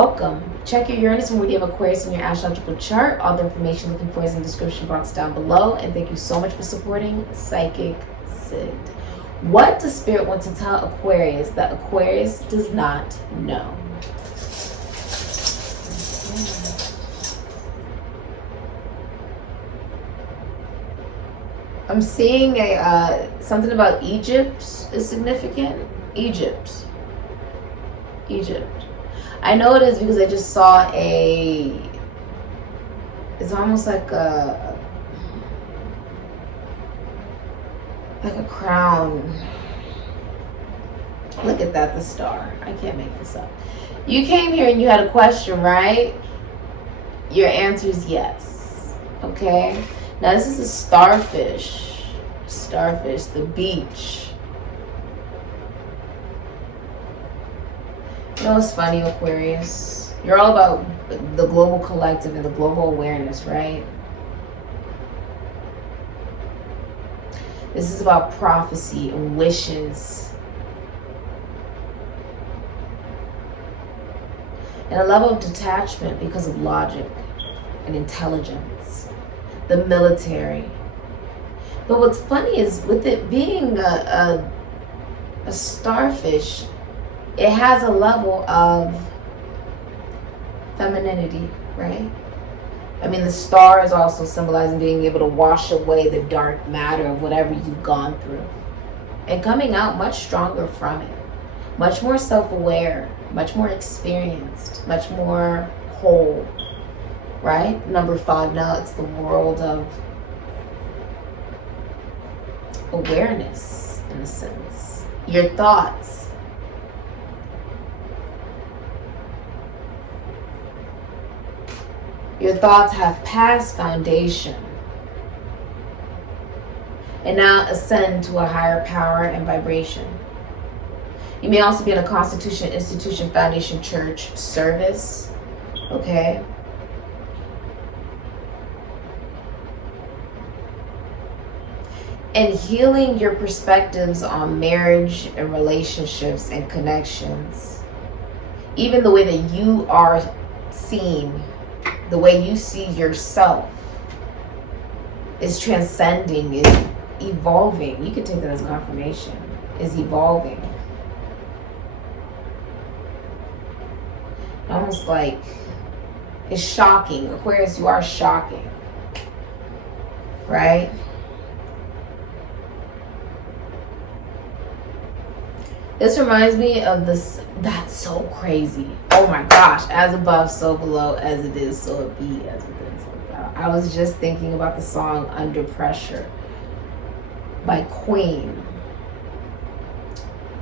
welcome. Check your Uranus and Meridian of Aquarius in your astrological chart. All the information looking for is in the description box down below. And thank you so much for supporting SIKIKSYD. What does Spirit want to tell Aquarius that Aquarius does not know? I'm seeing something about Egypt is significant. Egypt. I know it is because I just saw it's almost like a crown. Look at that, the star. I can't make this up. You came here and you had a question, right? Your answer is yes. Okay? Now this is a starfish. Starfish, the beach. You know what's funny, Aquarius? You're all about the global collective and the global awareness, right? This is about prophecy and wishes. And a level of detachment because of logic and intelligence. The military. But what's funny is with it being a starfish, it has a level of femininity, right? I mean, the star is also symbolizing being able to wash away the dark matter of whatever you've gone through. And coming out much stronger from it. Much more self-aware, much more experienced, much more whole, right? Number 5, now it's the world of awareness, in a sense. Your thoughts. Your thoughts have passed foundation and now ascend to a higher power and vibration. You may also be in a constitution, institution, foundation, church, service, okay? And healing your perspectives on marriage and relationships and connections. Even the way that you are seen, the way you see yourself is transcending, is evolving. You can take that as confirmation. Is evolving. Almost like it's shocking. Aquarius, you are shocking. Right? This reminds me of this. That's so crazy. Oh my gosh. As above, so below. As it is, so it be. As within, so without. I was just thinking about the song Under Pressure by Queen.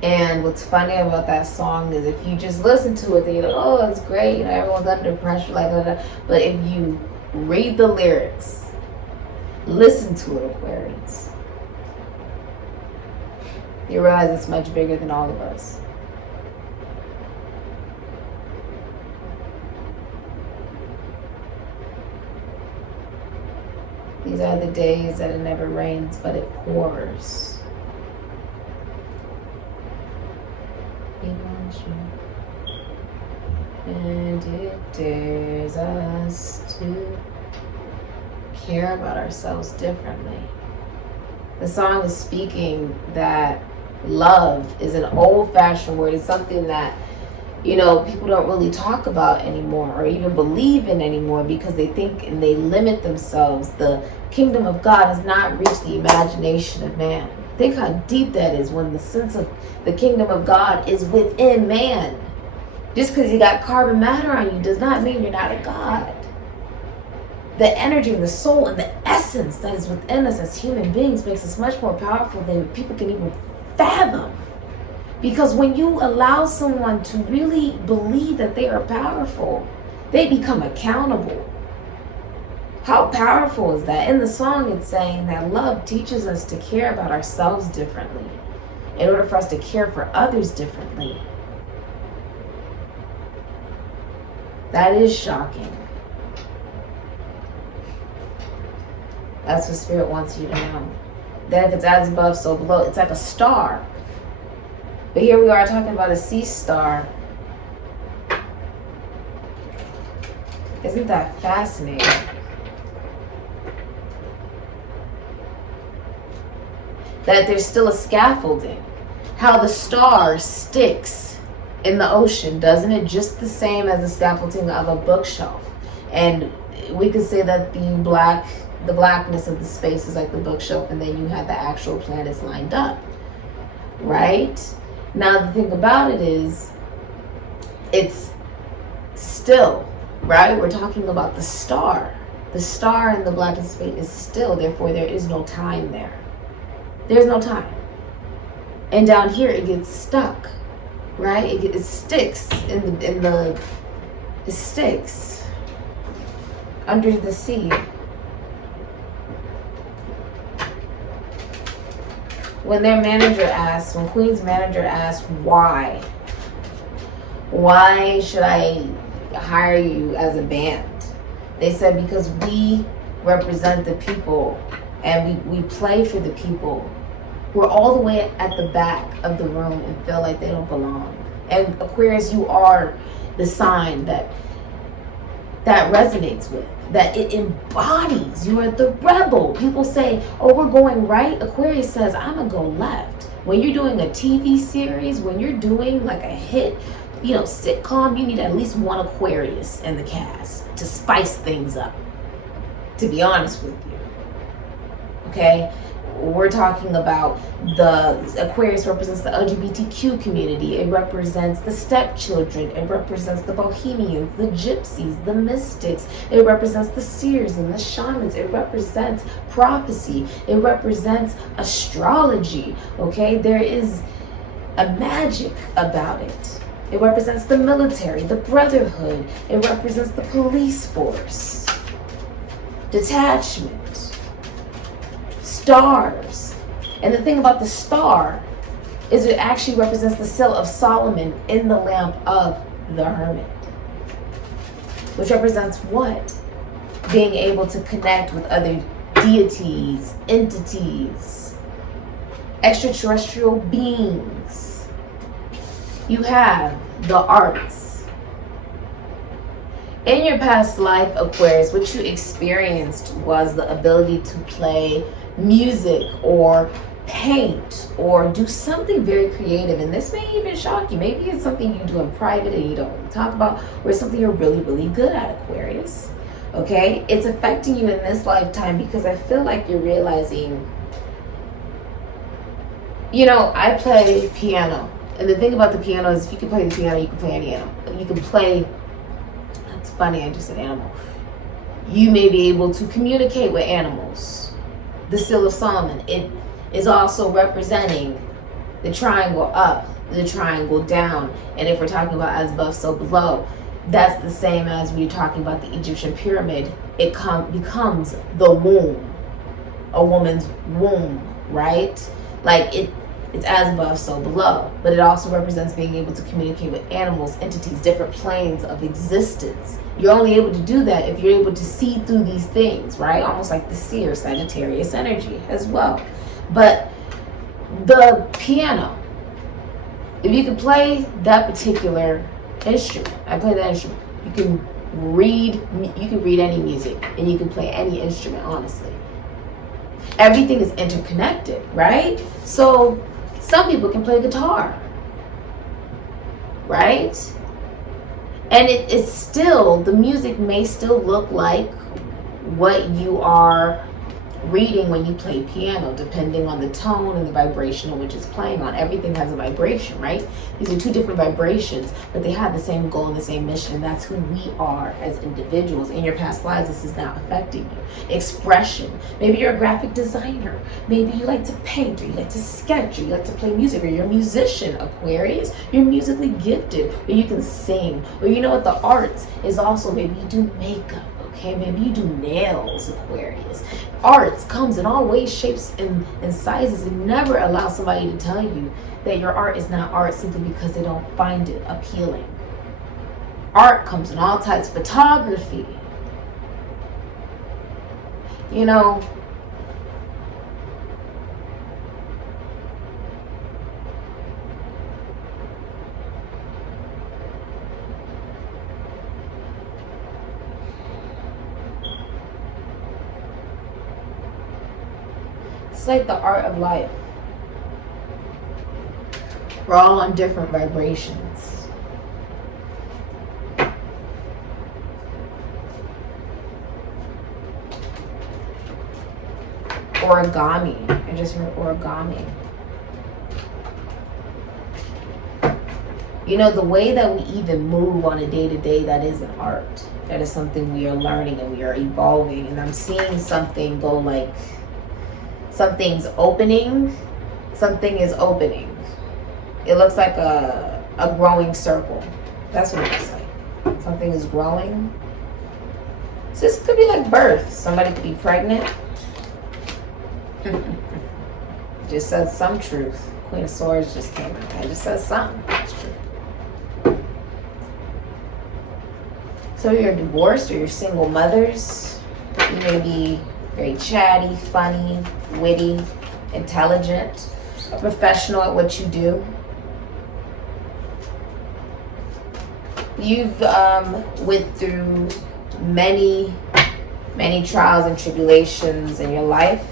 And what's funny about that song is if you just listen to it, then you're like, oh, it's great. You know, everyone's under pressure, like that. But if you read the lyrics, listen to it, Aquarius, you realize it's much bigger than all of us. These are the days that it never rains, but it pours. And it dares us to care about ourselves differently. The song is speaking that love is an old-fashioned word. It's something that, you know, people don't really talk about anymore or even believe in anymore because they think and they limit themselves. The kingdom of God has not reached the imagination of man. Think how deep that is when the sense of the kingdom of God is within man. Just because you got carbon matter on you does not mean you're not a God. The energy and the soul and the essence that is within us as human beings makes us much more powerful than people can even fathom. Because when you allow someone to really believe that they are powerful, they become accountable. How powerful is that? In the song, it's saying that love teaches us to care about ourselves differently in order for us to care for others differently. That is shocking. That's what Spirit wants you to know. That if it's as above, so below. It's like a star. But here we are talking about a sea star. Isn't that fascinating? That there's still a scaffolding. How the star sticks in the ocean, doesn't it? Just the same as the scaffolding of a bookshelf. And we could say that the blackness of the space is like the bookshelf, and then you have the actual planets lined up, right? Now the thing about it is, it's still, right? We're talking about the star. The star in the blackness of space is still, therefore there is no time there. There's no time. And down here it gets stuck, right? It sticks it sticks under the sea. When Queen's manager asked why should I hire you as a band? They said, because we represent the people and we play for the people. We're all the way at the back of the room and feel like they don't belong. And Aquarius, you are the sign that resonates with, that it embodies. You are the rebel. People say, oh, we're going right. Aquarius says, I'm gonna go left. When you're doing a TV series, when you're doing like a hit, sitcom, you need at least one Aquarius in the cast to spice things up, to be honest with you. Okay? We're talking about the Aquarius represents the LGBTQ community. It represents the stepchildren. It represents the bohemians, the gypsies, the mystics. It represents the seers and the shamans. It represents prophecy. It represents astrology. Okay, there is a magic about it. It represents the military, the brotherhood. It represents the police force, detachment, stars. And the thing about the star is it actually represents the seal of Solomon in the lamp of the hermit, which represents what? Being able to connect with other deities, entities, extraterrestrial beings. You have the arts. In your past life, Aquarius, what you experienced was the ability to play music or paint or do something very creative. And this may even shock you. Maybe it's something you do in private and you don't really talk about, or it's something you're really, really good at, Aquarius. Okay? It's affecting you in this lifetime because I feel like you're realizing, I play piano. And the thing about the piano is if you can play the piano, you can play any animal. You can play, that's funny, I just said animal. You may be able to communicate with animals. The seal of Solomon, it is also representing the triangle up, the triangle down. And if we're talking about as above, so below, that's the same as we're talking about the Egyptian pyramid. It becomes the womb, a woman's womb, right? Like it's as above, so below. But it also represents being able to communicate with animals, entities, different planes of existence. You're only able to do that if you're able to see through these things, right? Almost like the seer, Sagittarius energy as well. But the piano, if you can play that particular instrument, I play that instrument. You can read any music and you can play any instrument, honestly. Everything is interconnected, right? So some people can play guitar, right? And it is still, the music may still look like what you are reading when you play piano, depending on the tone and the vibration in which it's playing on. Everything has a vibration, right? These are two different vibrations, but they have the same goal and the same mission. And that's who we are as individuals. In your past lives, this is now affecting you. Expression. Maybe you're a graphic designer. Maybe you like to paint, or you like to sketch, or you like to play music, or you're a musician, Aquarius. You're musically gifted, or you can sing. Or you know what, the arts is also, maybe you do makeup. Okay, maybe you do nails, Aquarius. Arts comes in all ways, shapes, and sizes, and never allow somebody to tell you that your art is not art simply because they don't find it appealing. Art comes in all types. Photography. It's like the art of life. We're all on different vibrations. Origami. I just heard origami. You know, the way that we even move on a day-to-day, that is an art. That is something we are learning and we are evolving. And I'm seeing something go like, something's opening. Something is opening. It looks like a growing circle. That's what it looks like. Something is growing. So this could be like birth. Somebody could be pregnant. Just says some truth. Queen of Swords just came out. It just says something. It's true. So you're divorced or you're single mothers. You may be very chatty, funny, witty, intelligent, a professional at what you do. You've went through many trials and tribulations in your life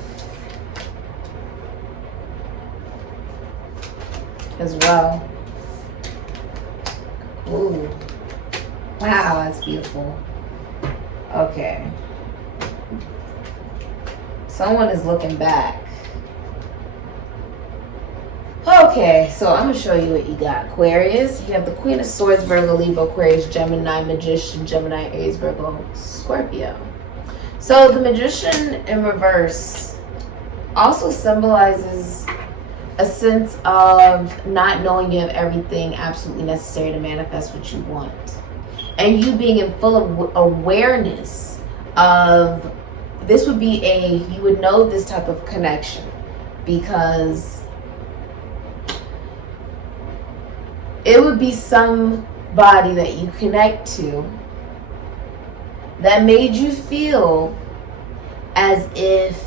as well. Ooh. Wow, that's beautiful. Okay. Someone is looking back. Okay, so I'm going to show you what you got. Aquarius, you have the Queen of Swords, Virgo, Libra, Aquarius, Gemini, Magician, Gemini, Aries, Virgo, Scorpio. So the Magician in reverse also symbolizes a sense of not knowing you have everything absolutely necessary to manifest what you want. And you being in full of awareness of, this would be you would know this type of connection because it would be somebody that you connect to that made you feel as if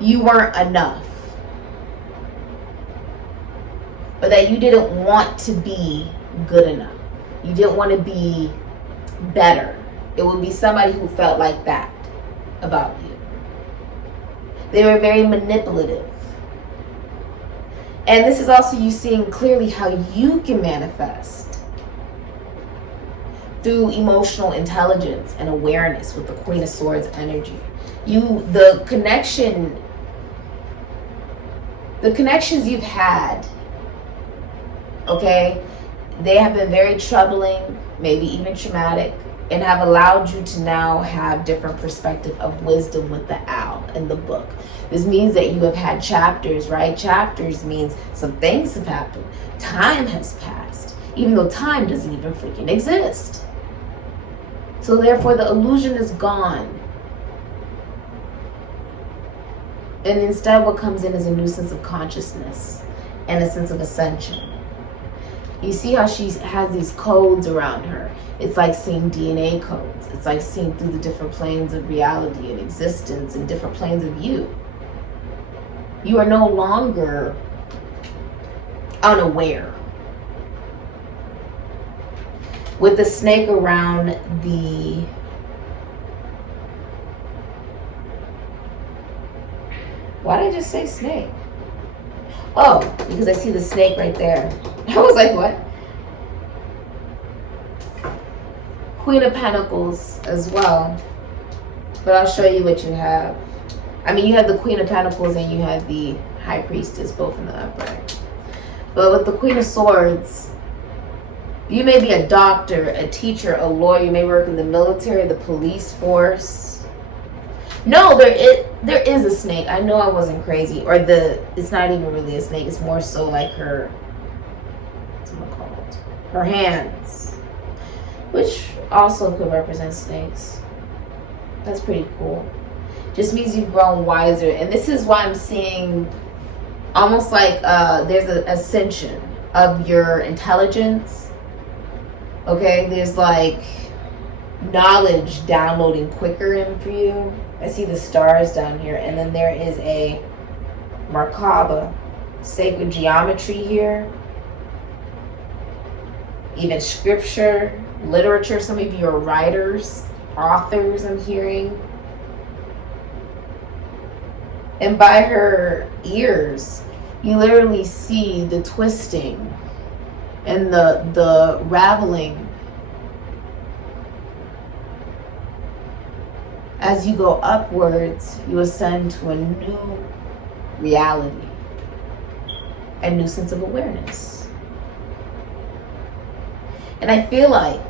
you weren't enough, but that you didn't want to be good enough. You didn't want to be better. It would be somebody who felt like that about you. They were very manipulative. And this is also you seeing clearly how you can manifest through emotional intelligence and awareness with the Queen of Swords energy. The connections you've had, okay, they have been very troubling, maybe even traumatic, and have allowed you to now have different perspective of wisdom with the owl in the book. This means that you have had chapters, right? Chapters means some things have happened. Time has passed, even though time doesn't even freaking exist. So therefore the illusion is gone. And instead what comes in is a new sense of consciousness and a sense of ascension. You see how she has these codes around her. It's like seeing DNA codes. It's like seeing through the different planes of reality and existence and different planes of you. You are no longer unaware. With the snake around the why did I just say snake? Oh, because I see the snake right there. I was like, what? Queen of Pentacles as well. But I'll show you what you have. I mean, you have the Queen of Pentacles and you have the High Priestess, both in the upright. But with the Queen of Swords, you may be a doctor, a teacher, a lawyer. You may work in the military, the police force. No, there is a snake. I know I wasn't crazy. Or it's not even really a snake. It's more so like her, what's it called? Her hands. Which also could represent snakes. That's pretty cool. Just means you've grown wiser. And this is why I'm seeing almost like there's an ascension of your intelligence. Okay, there's like knowledge downloading quicker in for you. I see the stars down here. And then there is a Macumba, sacred geometry here. Even scripture, literature. Some of you are writers, authors, I'm hearing. And by her ears, you literally see the twisting and the raveling as you go upwards. You ascend to a new reality, a new sense of awareness. And I feel like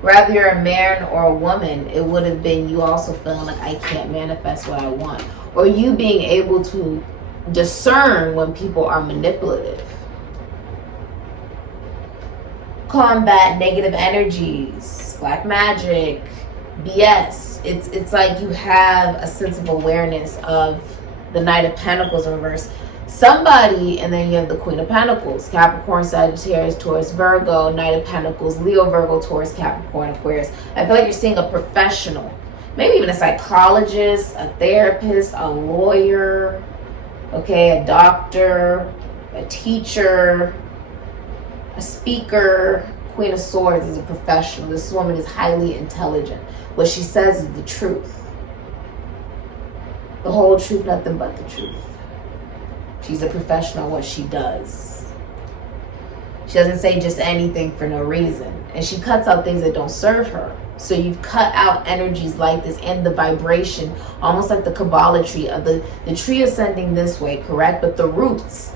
whether you're a man or a woman, it would have been you also feeling like, I can't manifest what I want, or you being able to discern when people are manipulative, combat negative energies, black magic, BS. It's like you have a sense of awareness of the Knight of Pentacles in reverse. Somebody, and then you have the Queen of Pentacles, Capricorn, Sagittarius, Taurus, Virgo, Knight of Pentacles, Leo, Virgo, Taurus, Capricorn, Aquarius. I feel like you're seeing a professional, maybe even a psychologist, a therapist, a lawyer, okay, a doctor, a teacher, a speaker. Queen of Swords is a professional. This woman is highly intelligent. What she says is the truth. The whole truth, nothing but the truth. She's a professional at what she does. She doesn't say just anything for no reason. And she cuts out things that don't serve her. So you've cut out energies like this and the vibration, almost like the Kabbalah tree of the tree ascending this way, correct? But the roots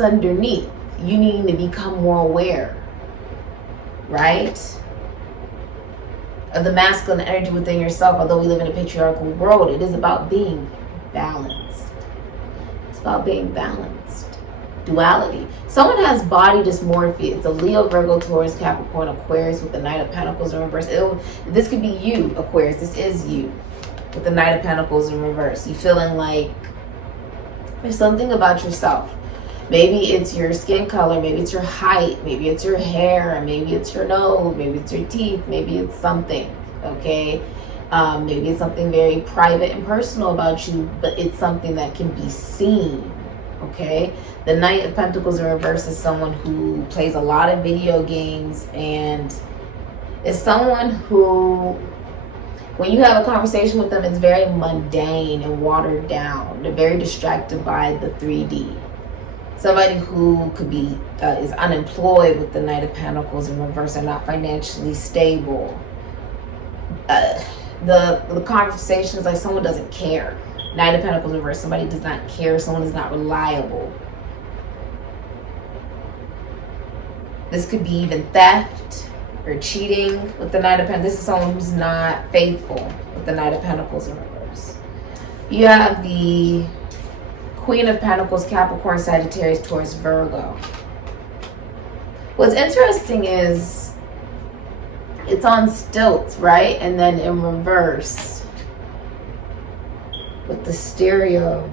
underneath, you need to become more aware, right? Of the masculine energy within yourself. Although we live in a patriarchal world, it is about being balanced. It's about being balanced. Duality. Someone has body dysmorphia. It's a Leo, Virgo, Taurus, Capricorn, Aquarius with the Knight of Pentacles in reverse. This could be you, Aquarius. This is you with the Knight of Pentacles in reverse. You feeling like there's something about yourself. Maybe it's your skin color, maybe it's your height, maybe it's your hair, maybe it's your nose, maybe it's your teeth, maybe it's something, okay? Maybe it's something very private and personal about you, but it's something that can be seen, okay? The Knight of Pentacles in reverse is someone who plays a lot of video games and is someone who, when you have a conversation with them, it's very mundane and watered down. They're very distracted by the 3D. Somebody who could be is unemployed with the Knight of Pentacles in reverse and not financially stable. The conversation is like someone doesn't care. Knight of Pentacles in reverse, somebody does not care. Someone is not reliable. This could be even theft or cheating with the Knight of Pentacles. This is someone who's not faithful with the Knight of Pentacles in reverse. You have the Queen of Pentacles, Capricorn, Sagittarius, Taurus, Virgo. What's interesting is it's on stilts, right? And then in reverse with the stereo.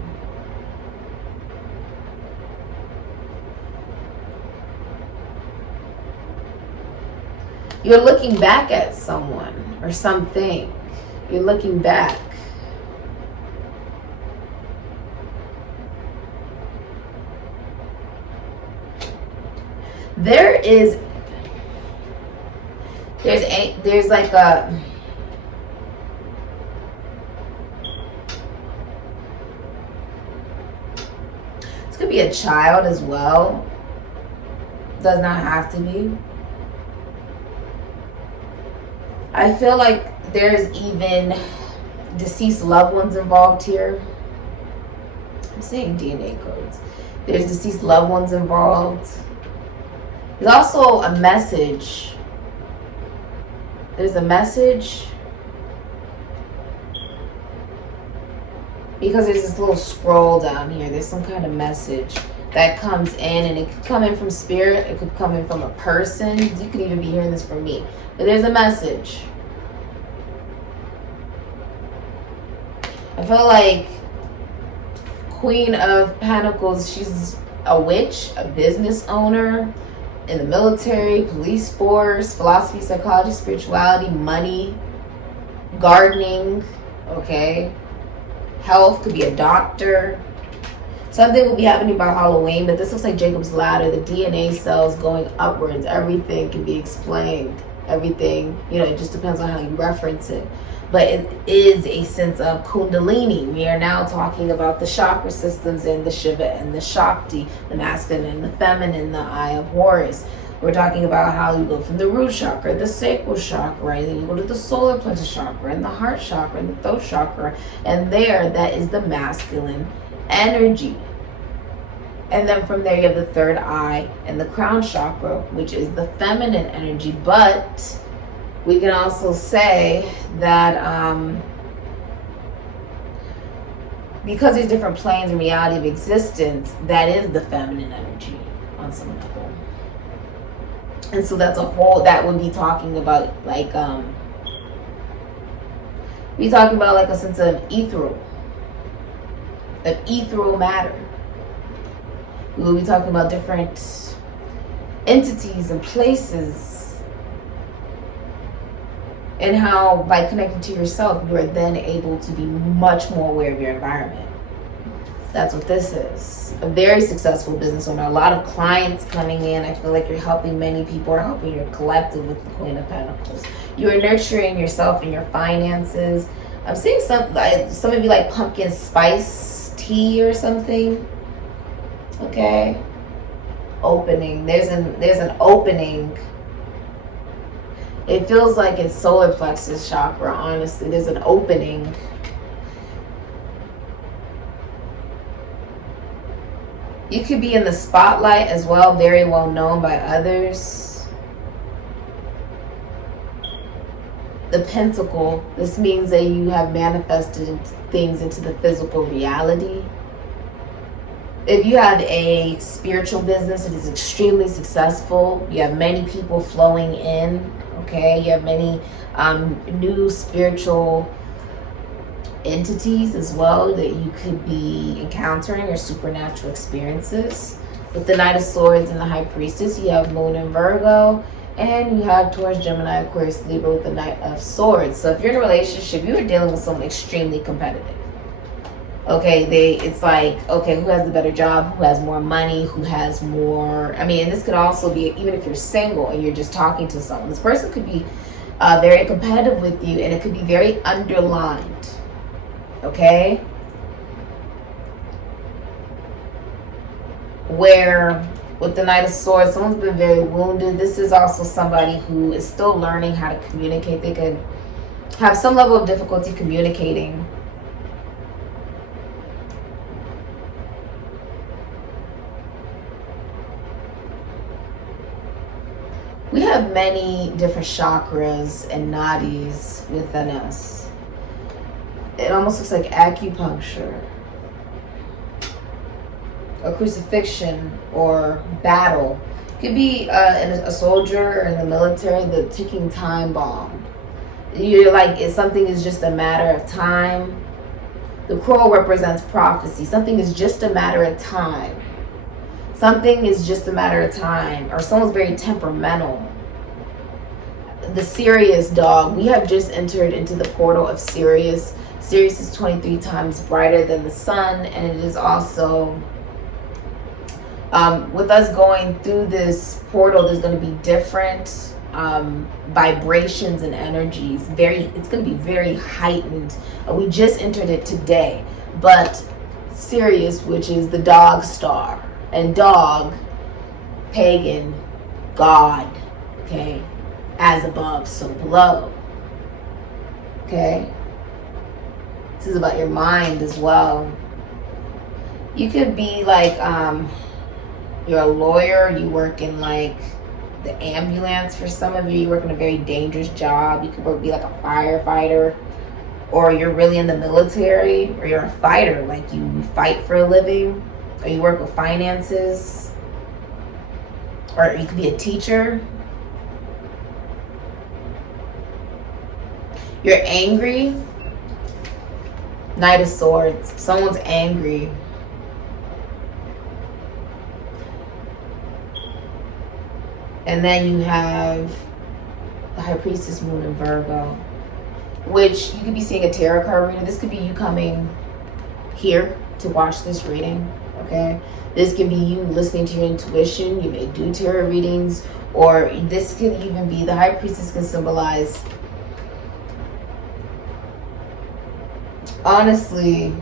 You're looking back at someone or something. You're looking back. There's like a, this could be a child as well. Does not have to be. I feel like there's even deceased loved ones involved here. I'm saying DNA codes. There's deceased loved ones involved. There's also a message. There's a message. Because there's this little scroll down here. There's some kind of message that comes in. And it could come in from spirit. It could come in from a person. You could even be hearing this from me. But there's a message. I feel like Queen of Pentacles, she's a witch, a business owner, in the military, police force, philosophy, psychology, spirituality, money, gardening, okay? Health, could be a doctor. Something will be happening by Halloween, but this looks like Jacob's ladder, the DNA cells going upwards. Everything can be explained. Everything, you know, it just depends on how you reference it. but it is a sense of Kundalini. We are now talking about the chakra systems and the Shiva and the Shakti, the masculine and the feminine, the Eye of Horus. We're talking about how you go from the root chakra, the sacral chakra, and then you go to the solar plexus chakra and the heart chakra and the throat chakra. And there, that is the masculine energy. And then from there, you have the third eye and the crown chakra, which is the feminine energy. But we can also say that because there's different planes and reality of existence, that is the feminine energy on some level. And so that's a whole, that would be talking about like, we talking about like a sense of ethereal matter. We will be talking about different entities and places, and how by connecting to yourself, you are then able to be much more aware of your environment. That's what this is. A very successful business owner. A lot of clients coming in. I feel like you're helping many people, or helping your collective with the Queen of Pentacles. You are nurturing yourself and your finances. I'm seeing some of you like pumpkin spice tea or something. Okay. Opening. There's an opening. It feels like it's solar plexus chakra, honestly. There's an opening. You could be in the spotlight as well, very well known by others. The pentacle, this means that you have manifested things into the physical reality. If you have a spiritual business, it is extremely successful. You have many people flowing in, okay? You have many new spiritual entities as well that you could be encountering, or supernatural experiences. With the Knight of Swords and the High Priestess, you have Moon in Virgo, and you have Taurus, Gemini, Aquarius, Libra with the Knight of Swords. So if you're in a relationship, you are dealing with someone extremely competitive. Okay, it's like, okay, who has the better job, who has more money, who has more, I mean, and this could also be, even if you're single and you're just talking to someone, this person could be very competitive with you, and it could be very underlined. Okay, where with the Knight of Swords, someone's been very wounded. This is also somebody who is still learning how to communicate. They could have some level of difficulty communicating. We have many different chakras and nadis within us. It almost looks like acupuncture, a crucifixion, or battle. It could be a soldier in the military, the ticking time bomb. You're like, if something is just a matter of time. The crow represents prophecy. Something is just a matter of time. Something is just a matter of time. Or someone's very temperamental. The Sirius dog. We have just entered into the portal of Sirius. Sirius is 23 times brighter than the sun, and it is also, with us going through this portal, there's going to be different vibrations and energies. It's going to be very heightened. We just entered it today, but Sirius, which is the dog star, and dog, pagan, God, okay, as above, so below, okay. This is about your mind as well. You could be like, you're a lawyer, you work in like the ambulance. For some of you, you work in a very dangerous job. You could be like a firefighter, or you're really in the military, or you're a fighter, like you fight for a living, or you work with finances, or you could be a teacher. You're angry. Knight of Swords. Someone's angry. And then you have the High Priestess, Moon in Virgo, which you could be seeing a tarot card reader. This could be you coming here to watch this reading, okay? This can be you listening to your intuition. You may do tarot readings, or this could even be, the High Priestess can symbolize honestly,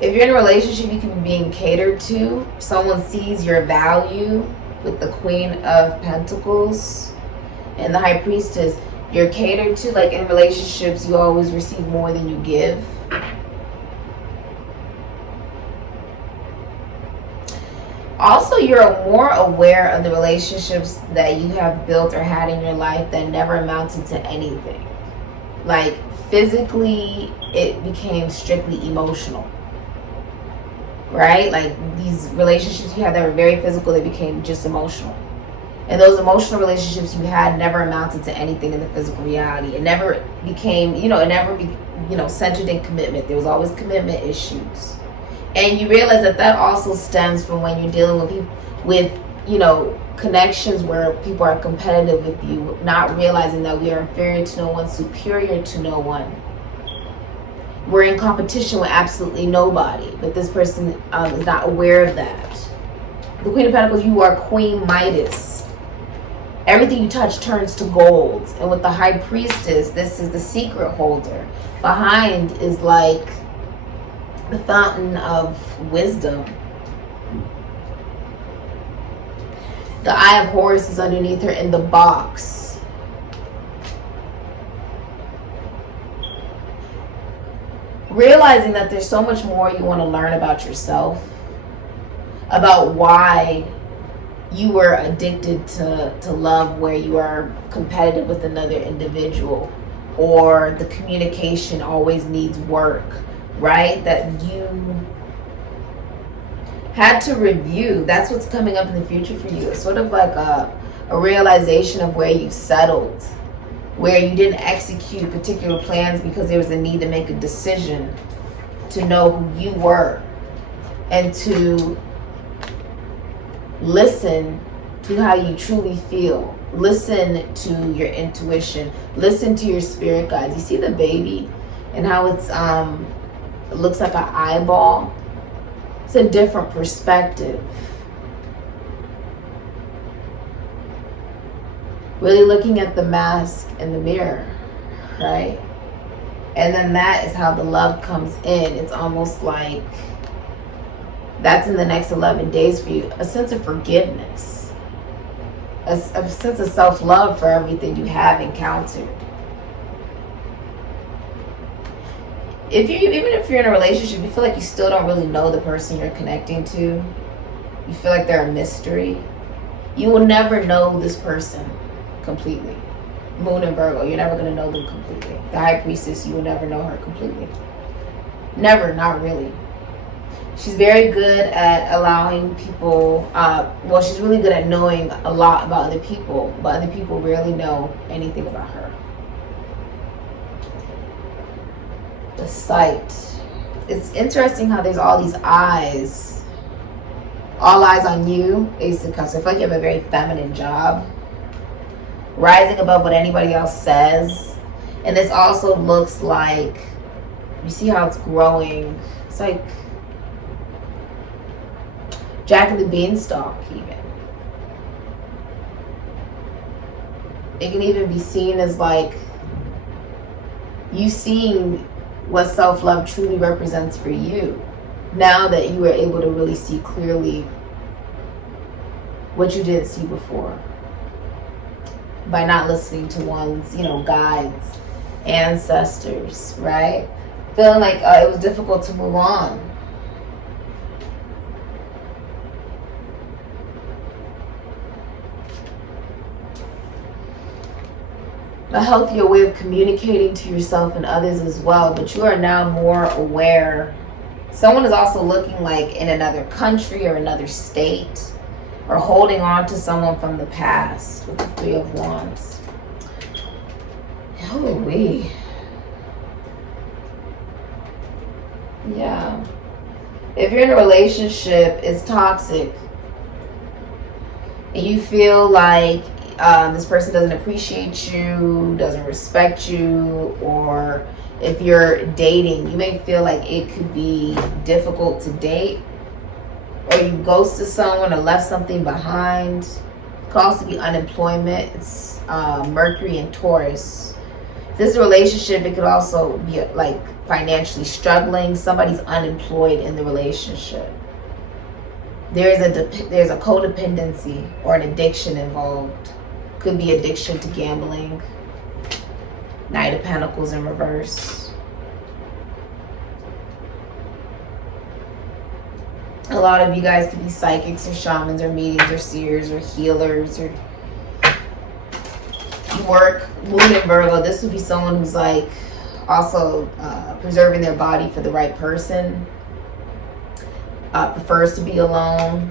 if you're in a relationship, you can be being catered to. Someone sees your value with the Queen of Pentacles and the High Priestess. You're catered to. Like in relationships, you always receive more than you give. Also, you're more aware of the relationships that you have built or had in your life that never amounted to anything. Like physically, it became strictly emotional. Right? Like these relationships you had that were very physical, they became just emotional. And those emotional relationships you had never amounted to anything in the physical reality. It never became, centered in commitment. There was always commitment issues. And you realize that also stems from when you're dealing with connections where people are competitive with you, not realizing that we are inferior to no one, superior to no one. We're in competition with absolutely nobody, but this person is not aware of that. The Queen of Pentacles, you are Queen Midas. Everything you touch turns to gold. And with the High Priestess, this is the secret holder. Behind is like the fountain of wisdom. The Eye of Horus is underneath her in the box. Realizing that there's so much more you want to learn about yourself, about why you were addicted to love, where you are competitive with another individual, or the communication always needs work, right? That you had to review. That's what's coming up in the future for you. It's sort of like a realization of where you've settled, where you didn't execute particular plans because there was a need to make a decision to know who you were and to listen to how you truly feel. Listen to your intuition. Listen to your spirit guides. You see the baby and how it looks like an eyeball? It's a different perspective. Really looking at the mask in the mirror, right? And then that is how the love comes in. It's almost like that's in the next 11 days for you. A sense of forgiveness. A sense of self-love for everything you have encountered. Even if you're in a relationship, you feel like you still don't really know the person you're connecting to. You feel like they're a mystery. You will never know this person completely. Moon and Virgo, you're never going to know them completely. The High Priestess, you will never know her completely. Never, not really. She's very good at allowing people, she's really good at knowing a lot about other people, but other people rarely know anything about her. The sight. It's interesting how there's all these eyes. All eyes on you, Ace of Cups. I feel like you have a very feminine job. Rising above what anybody else says. And this also looks like, you see how it's growing. It's like Jack of the Beanstalk even. It can even be seen as like you seeing what self-love truly represents for you. Now that you are able to really see clearly what you didn't see before. By not listening to one's, guides, ancestors, right? Feeling like it was difficult to move on. A healthier way of communicating to yourself and others as well, but you are now more aware. Someone is also looking like in another country or another state, or holding on to someone from the past with the Three of Wands. Holy. Yeah. If you're in a relationship, it's toxic, and you feel like this person doesn't appreciate you, doesn't respect you, or if you're dating, you may feel like it could be difficult to date, or you ghosted someone or left something behind. Could also be unemployment. It's Mercury and Taurus. If this is a relationship, it could also be like financially struggling. Somebody's unemployed in the relationship. There's a codependency or an addiction involved. Could be addiction to gambling. Knight of Pentacles in reverse. A lot of you guys could be psychics or shamans or mediums or seers or healers, or you work Moon in Virgo. This would be someone who's like also preserving their body for the right person. Prefers to be alone.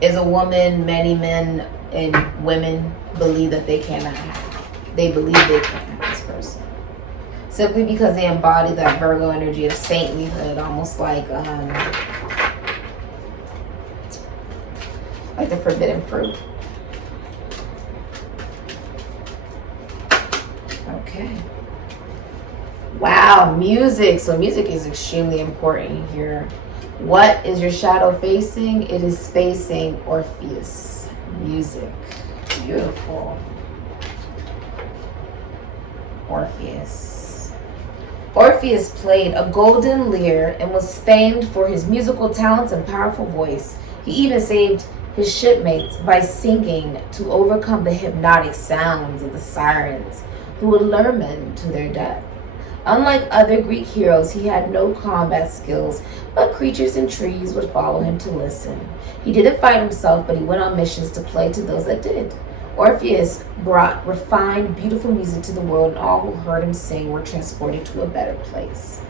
Is a woman many men and women believe that they cannot have. They believe they can't have this person. Simply because they embody that Virgo energy of saintlyhood, almost like the forbidden fruit. Okay. Wow, music. So music is extremely important here. What is your shadow facing? It is facing Orpheus. Music. Beautiful. Orpheus. Orpheus played a golden lyre and was famed for his musical talents and powerful voice. He even saved his shipmates by singing to overcome the hypnotic sounds of the sirens who would lure men to their death. Unlike other Greek heroes, he had no combat skills, but creatures and trees would follow him to listen. He didn't fight himself, but he went on missions to play to those that did. Orpheus brought refined, beautiful music to the world, and all who heard him sing were transported to a better place.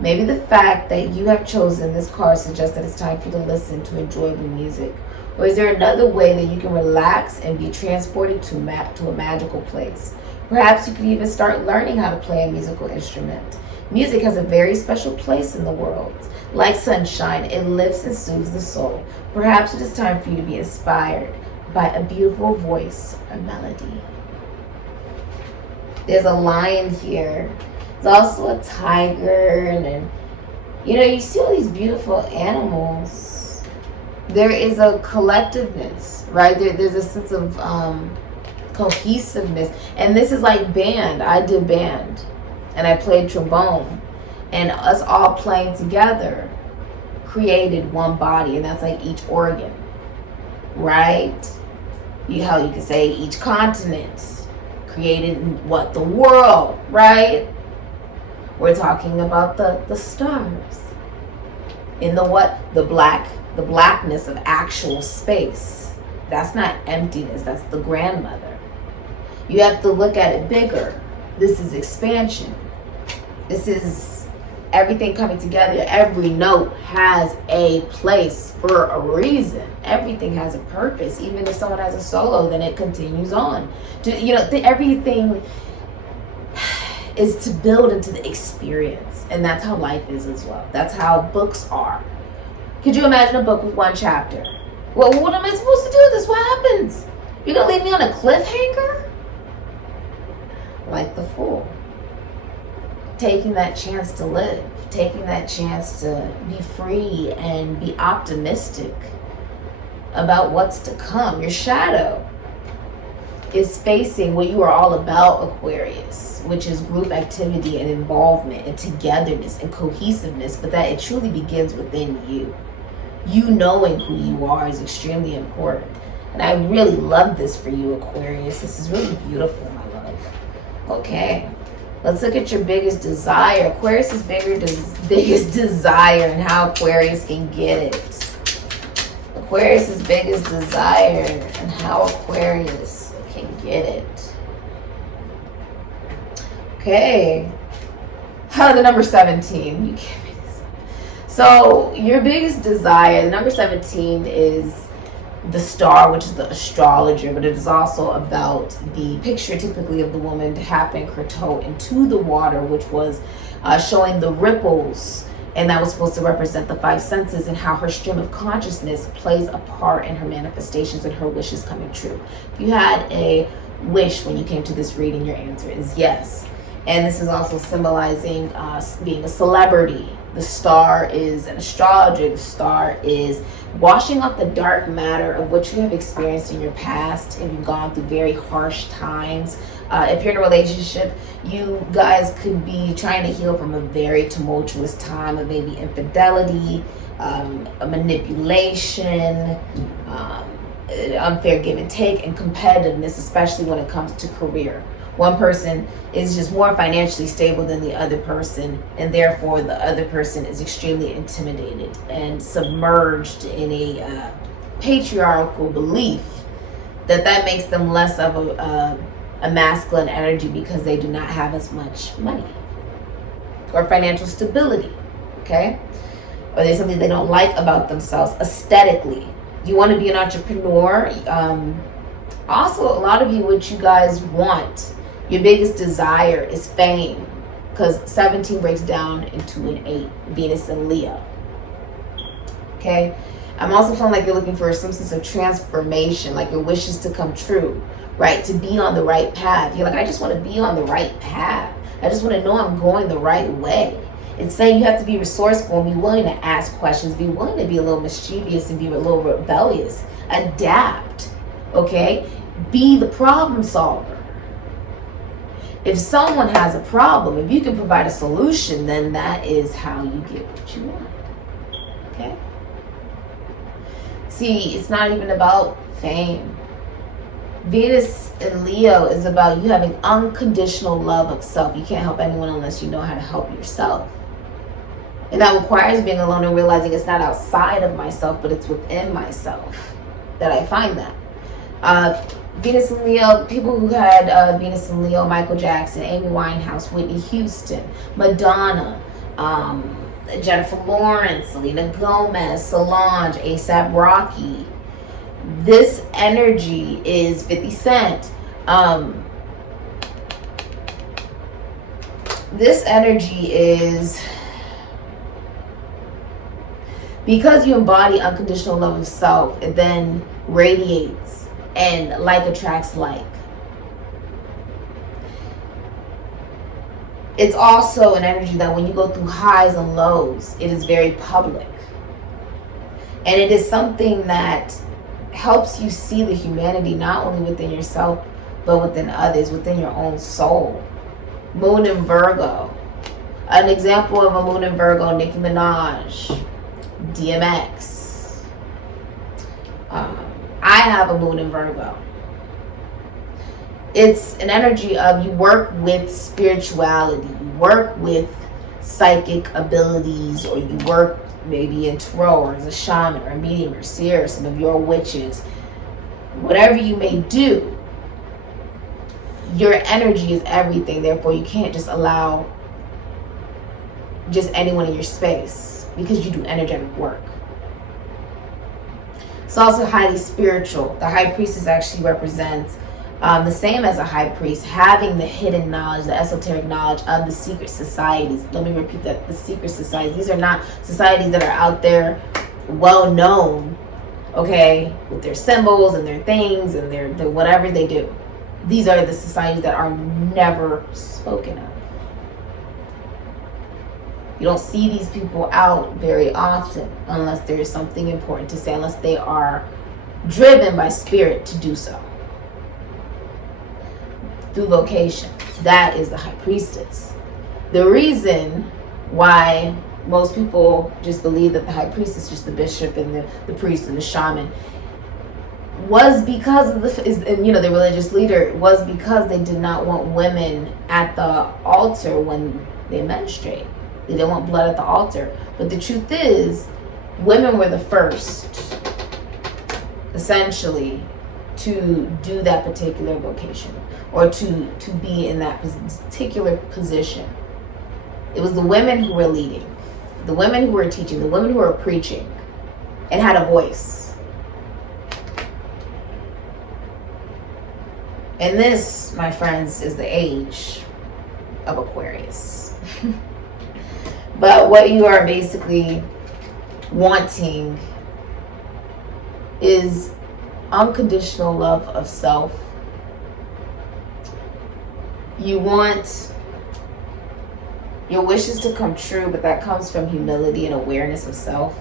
Maybe the fact that you have chosen this card suggests that it's time for you to listen to enjoyable music. Or is there another way that you can relax and be transported to a magical place? Perhaps you could even start learning how to play a musical instrument. Music has a very special place in the world. Like sunshine, it lifts and soothes the soul. Perhaps it is time for you to be inspired by a beautiful voice or melody. There's a lion here. There's also a tiger, and you see all these beautiful animals. There is a collectiveness, right? There's a sense of cohesiveness, and this is like band. I did band and I played trombone, and us all playing together created one body, and that's like each organ, right? How you could say each continent created what? The world, right? We're talking about the stars in the blackness of actual space. That's not emptiness, that's the grandmother. You have to look at it bigger. This is expansion. This is everything coming together. Every note has a place for a reason. Everything has a purpose. Even if someone has a solo, then it continues on. Everything is to build into the experience. And that's how life is as well. That's how books are. Could you imagine a book with one chapter? Well, what am I supposed to do with this? What happens? You're going to leave me on a cliffhanger? Like the Fool. Taking that chance to live. Taking that chance to be free and be optimistic about what's to come. Your shadow is facing what you are all about, Aquarius, which is group activity and involvement and togetherness and cohesiveness, but that it truly begins within you. You knowing who you are is extremely important. And I really love this for you, Aquarius. This is really beautiful, my love. Okay, let's look at your biggest desire. Aquarius' biggest desire and how Aquarius can get it. Aquarius' biggest desire and how Aquarius can get it. Okay. The number 17. You can't make this up. So your biggest desire, the number 17 is the star, which is the astrologer, but it is also about the picture typically of the woman tapping her toe into the water, which was showing the ripples, and that was supposed to represent the five senses and how her stream of consciousness plays a part in her manifestations and her wishes coming true. If you had a wish when you came to this reading, your answer is yes. And this is also symbolizing being a celebrity. The star is an astrologer. The star is washing off the dark matter of what you have experienced in your past. If you've gone through very harsh times. If you're in a relationship, you guys could be trying to heal from a very tumultuous time of maybe infidelity, a manipulation, unfair give and take, and competitiveness, especially when it comes to career. One person is just more financially stable than the other person, and therefore the other person is extremely intimidated and submerged in a patriarchal belief that makes them less of a masculine energy because they do not have as much money or financial stability, okay? Or there's something they don't like about themselves aesthetically. You want to be an entrepreneur. Also, a lot of you, what you guys want, your biggest desire is fame, because 17 breaks down into an 8, Venus and Leo. Okay? I'm also feeling like you're looking for some sense of transformation, like your wishes to come true, right? To be on the right path. You're like, I just want to be on the right path. I just want to know I'm going the right way. It's saying you have to be resourceful and be willing to ask questions, be willing to be a little mischievous and be a little rebellious. Adapt, okay? Be the problem solver. If someone has a problem, if you can provide a solution, then that is how you get what you want, okay? See, it's not even about fame. Venus in Leo is about you having unconditional love of self. You can't help anyone unless you know how to help yourself. And that requires being alone and realizing it's not outside of myself, but it's within myself that I find that. Venus and Leo, people who had Venus and Leo, Michael Jackson, Amy Winehouse, Whitney Houston, Madonna, Jennifer Lawrence, Selena Gomez, Solange, A$AP Rocky. This energy is 50 Cent. This energy is because you embody unconditional love of self, it then radiates, and like attracts like. It's also an energy that when you go through highs and lows, it is very public. And it is something that helps you see the humanity not only within yourself, but within others, within your own soul. Moon in Virgo. An example of a moon in Virgo, Nicki Minaj, DMX. I have a moon in Virgo. It's an energy of you work with spirituality, you work with psychic abilities, or you work maybe in tarot or as a shaman or a medium or seer, some of your witches. Whatever you may do, your energy is everything. Therefore, you can't just allow just anyone in your space because you do energetic work. It's also highly spiritual. The high priestess actually represents the same as a high priest, having the hidden knowledge, the esoteric knowledge of the secret societies. Let me repeat that, the secret societies. These are not societies that are out there well known, okay, with their symbols and their things and their whatever they do. These are the societies that are never spoken of. You don't see these people out very often unless there is something important to say, unless they are driven by spirit to do so. Through vocation. That is the high priestess. The reason why most people just believe that the high priest is just the bishop and the priest and the shaman was because of the religious leader, was because they did not want women at the altar when they menstruate. They didn't want blood at the altar. But the truth is, women were the first, essentially, to do that particular vocation, or to be in that particular position. It was the women who were leading, the women who were teaching, the women who were preaching, and had a voice. And this, my friends, is the age of Aquarius. But what you are basically wanting is unconditional love of self. You want your wishes to come true, but that comes from humility and awareness of self.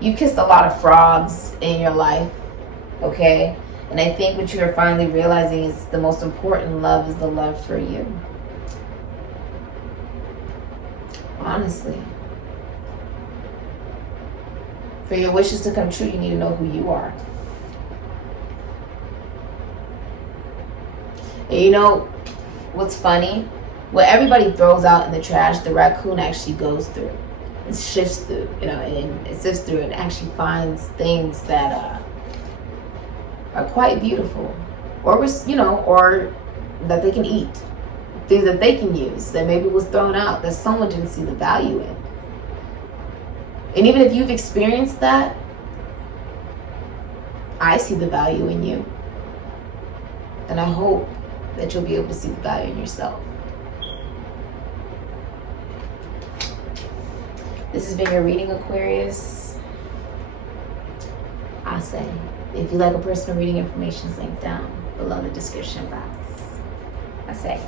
You kissed a lot of frogs in your life, okay? And I think what you are finally realizing is the most important love is the love for you. Honestly. For your wishes to come true, you need to know who you are. And you know what's funny? What everybody throws out in the trash, the raccoon actually goes through. It shifts through, you know, and it sifts through and actually finds things that are quite beautiful, or, you know, or that they can eat, things that they can use that maybe was thrown out that someone didn't see the value in. And even if you've experienced that, I see the value in you, and I hope that you'll be able to see the value in yourself. This has been your reading, Aquarius. I say, if you like a personal reading, information is linked down below in the description box. I say.